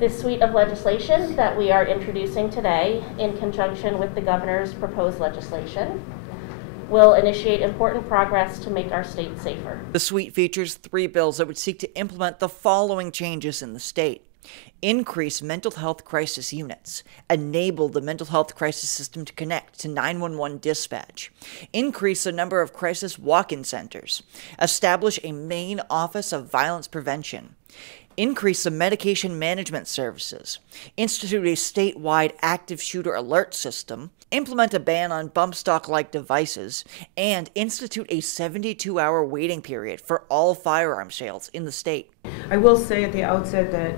This suite of legislation that we are introducing today, in conjunction with the governor's proposed legislation, will initiate important progress to make our state safer. The suite features 3 bills that would seek to implement the following changes in the state: increase mental health crisis units, enable the mental health crisis system to connect to 911 dispatch, increase the number of crisis walk-in centers, establish a main office of violence prevention, increase the medication management services, institute a statewide active shooter alert system, implement a ban on bump stock-like devices, and institute a 72-hour waiting period for all firearm sales in the state. I will say at the outset that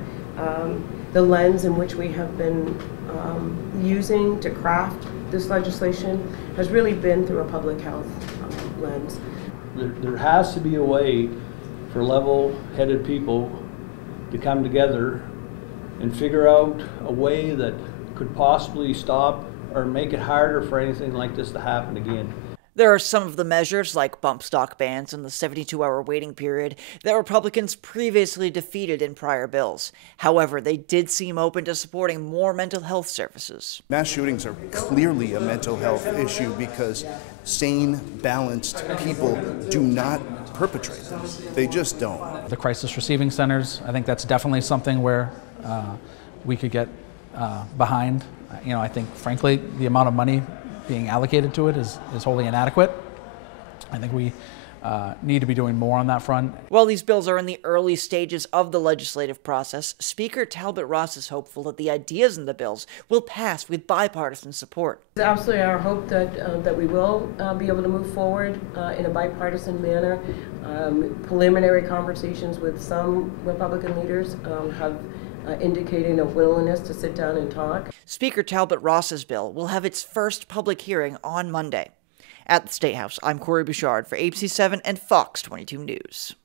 the lens in which we have been using to craft this legislation has really been through a public health lens. There has to be a way for level-headed people to come together and figure out a way that could possibly stop or make it harder for anything like this to happen again. There are some of the measures, like bump stock bans and the 72-hour waiting period, that Republicans previously defeated in prior bills. However, they did seem open to supporting more mental health services. Mass shootings are clearly a mental health issue because sane, balanced people do not perpetrate them. They just don't. The crisis receiving centers, I think that's definitely something where we could get behind. I think, frankly, the amount of money being allocated to it is wholly inadequate. I think we need to be doing more on that front. While these bills are in the early stages of the legislative process, Speaker Talbot Ross is hopeful that the ideas in the bills will pass with bipartisan support. It's absolutely our hope that we will be able to move forward in a bipartisan manner. Preliminary conversations with some Republican leaders have indicating a willingness to sit down and talk. Speaker Talbot Ross's bill will have its first public hearing on Monday. At the State House, I'm Corey Bouchard for ABC7 and Fox 22 News.